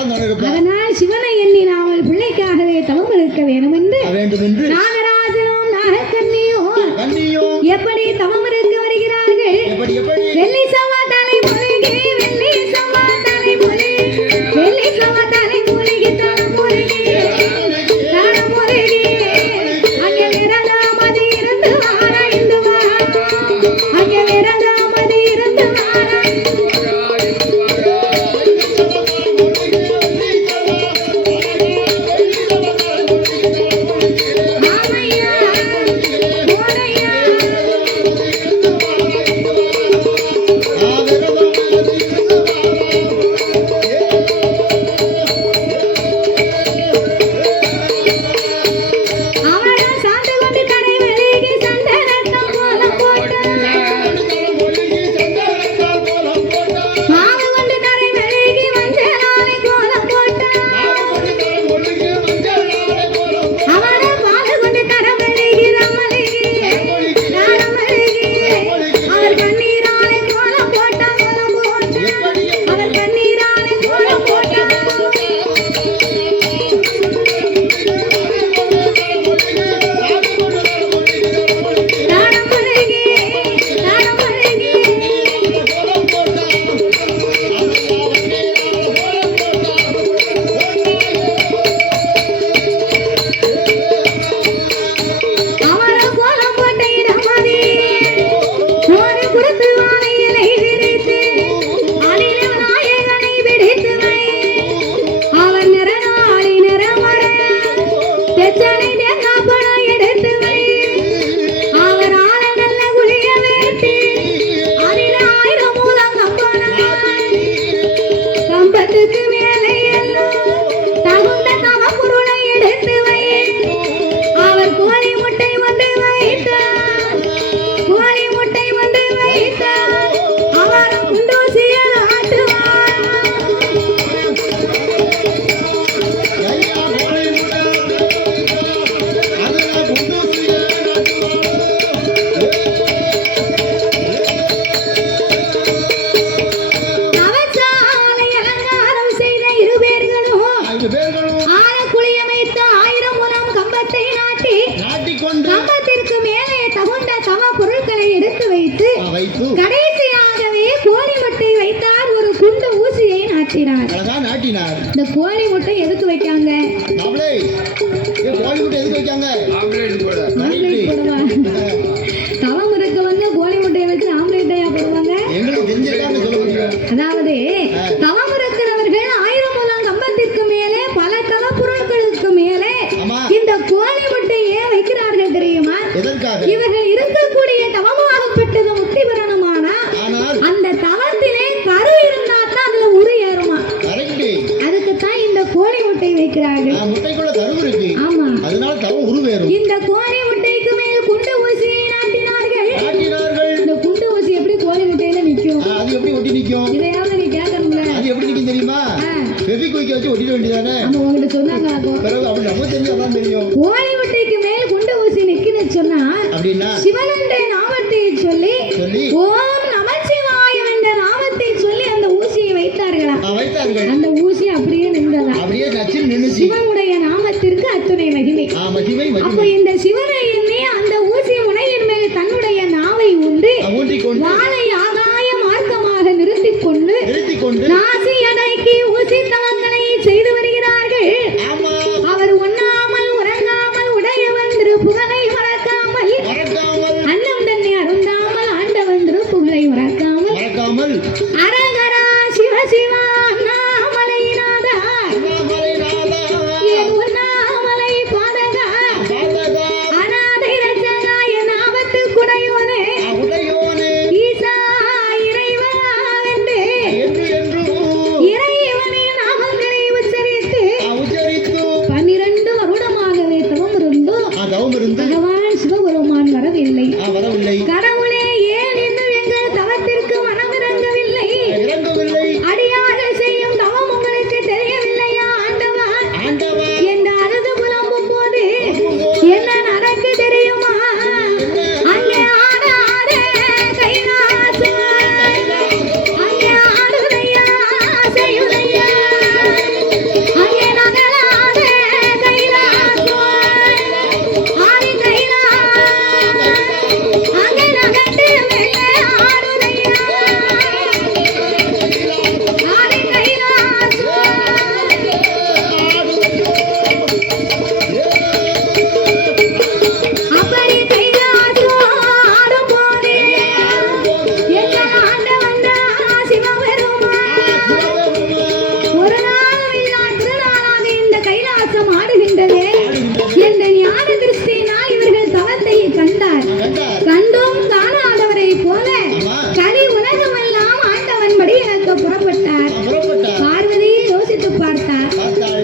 அதனால் சிவனை எண்ணி நாமல் பிள்ளைக்காகவே தவம் இருக்க வேண்டும் என்று நாகராஜனும் நாகக்கன்னியும் எப்படி தவம் இருக்க வருகிறார்கள். வெள்ளி சவா தலை முருகி வெள்ளி சவா தலை முருகி வெள்ளி சவா தலை முருகி தலை முருகி தலை முருகி அங்கே விரதாமதி இருந்து ஆராய்ந்து வா அங்கே விரதாமதி இருந்து ஆராய்ந்து கடைசியாகவே கோழி முட்டை வைத்தார். ஒரு குண்டு ஊசியை நாட்டினார். இந்த கோழி முட்டை எதுக்கு வைக்காங்க? தவம் இருக்க வந்து கோழி முட்டையை வச்சு ஆம்லேட்டையா போடுவாங்க. அதாவது தவம் இருக்கிறவர்கள் 1000 முழம் கம்பத்திற்கு மேலே பல தவ பொருட்களுக்கு மேலே இந்த கோழி முட்டையை வைக்கிறார்கள் தெரியுமா? இவர்கள் இருக்கக்கூடிய தவமாகப்பட்டது முக்தி பெறணுமானா அந்த தவத்திலே கரு இருந்தா தான் அதுல உரு ஏறுமா. அதுக்குத்தான் இந்த கோழி முட்டை வைக்கிறார்கள். ஆமா, அதனால தவம் உருவேறும். இந்த கோழி முட்டைக்கு மேல் குண்டு ஊசியை நாட்டினார்கள். இந்த குண்டு ஊசி எப்படி கோழி முட்டையில நிக்கும்? அது எப்படி ஒட்டி நிக்கும்? இதையாவது நீ கேட்கணும்ல. அது எப்படி நிக்கும் தெரியுமா? ஃபெவிக்விக் வச்சு ஒட்டிட வேண்டியதானே. நம்ம உங்களுக்கு சொன்னாங்க. பிறகு அப்படி நம்ம தெரிஞ்சதான் தெரியும். கோழி முட்டைக்கு மேல் குண்டு ஊசி நிக்குன்னு சொன்னா அப்படின்னா சிவனுடைய நாமத்தை சொல்லி ஓம் நமச்சிவாய என்ற நாமத்தை சொல்லி அந்த ஊசியை வைத்தார்களா? அந்த ஊசி அப்படியே நின்றதா? அப்படியே நச்சு நின்னுச்சு. சிவனுடைய நாமத்திற்கு அத்துணை மகிமை. அப்ப இந்த சிவனை எண்ணி அந்த ஊசி முனையின் மேல் தன்னுடைய நாவை உண்டு வாளை ஆகாய மார்க்கமாக நிறுத்திக் கொண்டு நாசி அடைக்கி ஊசி தவங்களை செய்து வருகிறார்கள். அவர் உண்ணாமல் உறங்காமல் உடையவன் திருப்புகழை மறக்காமல் அன்னம் தன்னை அருந்தாமல் ஆண்டவன் திருப்புகழை மறக்காமல் அரகரா சிவ சிவா நாமல்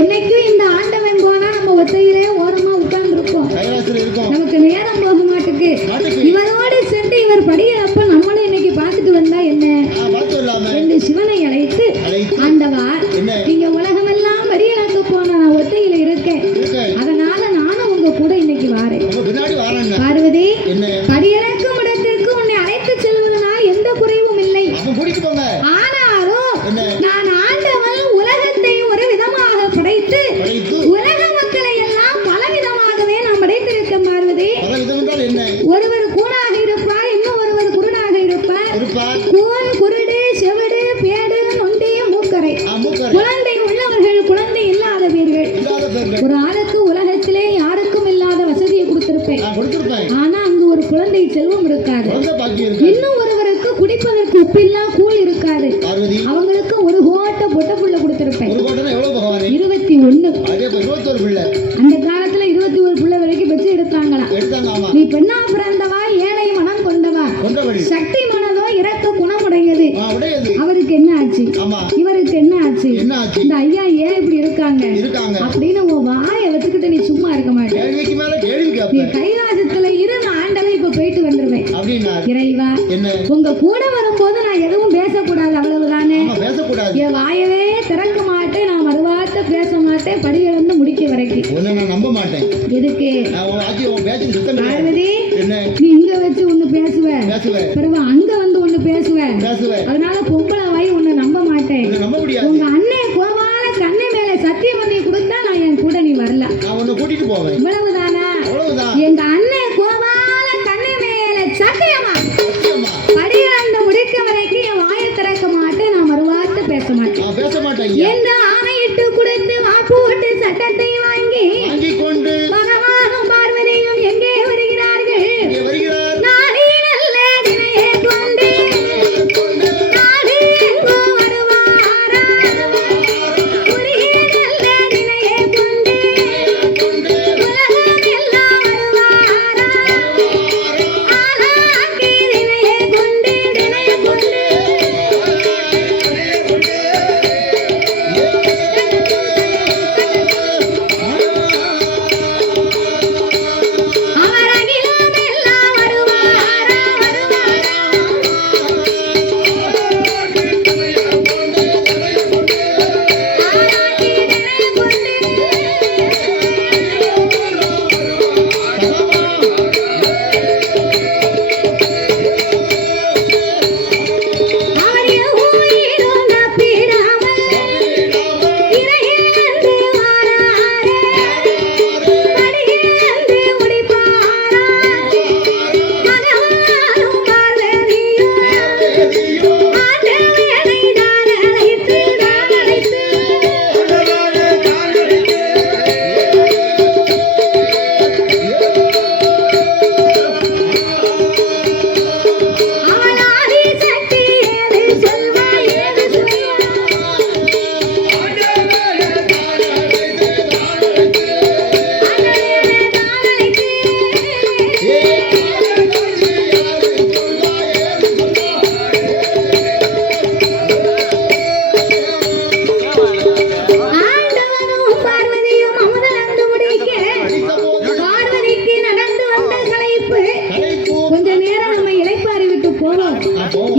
என்னைக்கும் இந்த ஆண்டவன் போனா நம்ம ஒத்தையிலே ஓரமா உட்கார்ந்து இருக்கோம். நமக்கு நேரம் போக மாட்டுக்கு. இவரோடு சென்று இவர் படிக்கிறப்ப நம்மளும் இன்னைக்கு பார்த்துட்டு வந்தா என்ன என்று சிவனை அழைத்து, ஆண்டவா நீங்க உலகமெல்லாம் வரியலாக்க போன நான் ஒத்தையில இருக்கேன், அதனால நானும் உங்க கூட இன்னைக்கு வாரேன். பார்வதி, படியிறக்கும் இடத்திற்கு உன்னை அழைத்து செல்வதனால் எந்த குறைவும் இல்லை. ஆனாலும் நான் ஆண்டவன் உலகத்தை ஒரு விதமாக படைத்து உலக மக்களை எல்லாம் பலவிதமாகவே நாம் படைத்திருக்கேன். பார்வதி, ஒருவர் கூடாக இருப்பார், இன்னும் ஒருவர் குருடாக இருப்பார். கூன், குருடு, செவிடு, பேடு, நொண்டி, மூக்கரை, குழந்தை உள்ளவர்கள், குழந்தை இல்லாதவர்கள். ஒரு ஆளுக்கு உலகத்திலே யாருக்கும் இல்லாத வசதியை கொடுத்திருப்பேன். ஆனா அங்கு ஒரு குழந்தை செல்வம் இருக்காது. இன்னும் ஒருவருக்கு குடிப்பதற்கு உப்பில்லா கூழ் இருக்காது. அவங்களுக்கு ஒரு கோட்டை பொட்டப்புள்ள கொடுத்திருப்பேன். 21. அந்த காலத்துல 21 பிள்ளை வரைக்கும் வச்சு எடுத்தாங்களா. நீ பெண்ணா பிறந்தவா, ஏழை மனம் கொண்டவா, சக்தி மனதோ இறக்க குணமுடையது. அவருக்கு என்ன ஆச்சு, இவருக்கு என்ன ஆச்சு, இந்த ஐயா ஏன் இப்படி இருக்காங்க அப்படின்னு உன் வாயை வச்சுக்கிட்டு நீ சும்மா இருக்க மாட்டேன். நீ கைலாசத்துல இரு, நான் ஆண்டவன் இப்ப போயிட்டு வந்துருவேன். இறைவா, உங்க கூட வரும்போது நான் எதுவும் பேசக்கூடாது, அவ்வளவுதானே. என் வாயவே திறக்க மாட்டேன், நான் மறுவார்த்தை பேச மாட்டேன், படியிலிருந்து முடிக்க வரைக்கும். நம்ப மாட்டேன். எதுக்கு பார்வதி, நீ இங்க வச்சு ஒண்ணு பேசுவ, பிறகு அங்க வந்து ஒண்ணு பேசுவ. அதனால பொம்பளை வாய் ஒண்ணு நம்ப மாட்டேன். உங்க அண்ணன் கோபால கண்ணை மேல சத்தியம் பண்ணி கொடுத்தா நான் என் கூட நீ வரல, கூட்டிட்டு போவேன். இவ்வளவுதானா? எங்க அண்ணன் கோபால கண்ணை மேல சத்தியமா படியிலிருந்து முடிக்க வரைக்கும் என் வாயை திறக்க மாட்டேன், நான் மறுவார்த்தை பேச மாட்டேன். எந்த ஆணையிட்டு கொடுத்து வாப்போட்டு சட்டத்தை வாங்கி கொண்டு பகவானும் பார்வதியும் எங்கே வருகிறார்கள்? நாடி நல்ல தினையை கொண்டு நாடு எங்கோ வருவாரா? புரிய நல்ல தினையை கொண்டு உலகம் எல்லாம் வருவாரா? ஆளாக்கி தினையை கொண்டு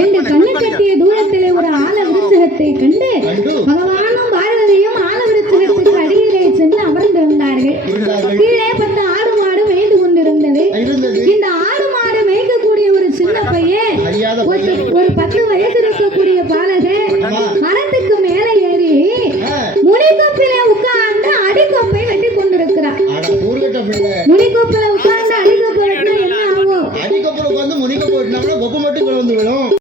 என்று கண்ணு கட்டிய தூரத்திலே ஒரு ஆல விருட்சகத்தை கண்டு பகவானும் பார்வதியும் ஆல விருட்சகத்துக்கு அடியிலே சென்று அமர்ந்திருந்தார்கள். கீழே 10 ஆடு மாடு மேய்ந்து கொண்டிருந்தது. இந்த ஆடு மாடு மேய்க்கக்கூடிய ஒரு சின்ன பையன், ஒரு 10 வயசு இருக்கக்கூடிய பாலகர் மரத்துக்கு மேலே ஏறி முனிக்கொப்பிலே உட்கார்ந்து அடிக்கொப்பை வெட்டி கொண்டிருக்கிறார்.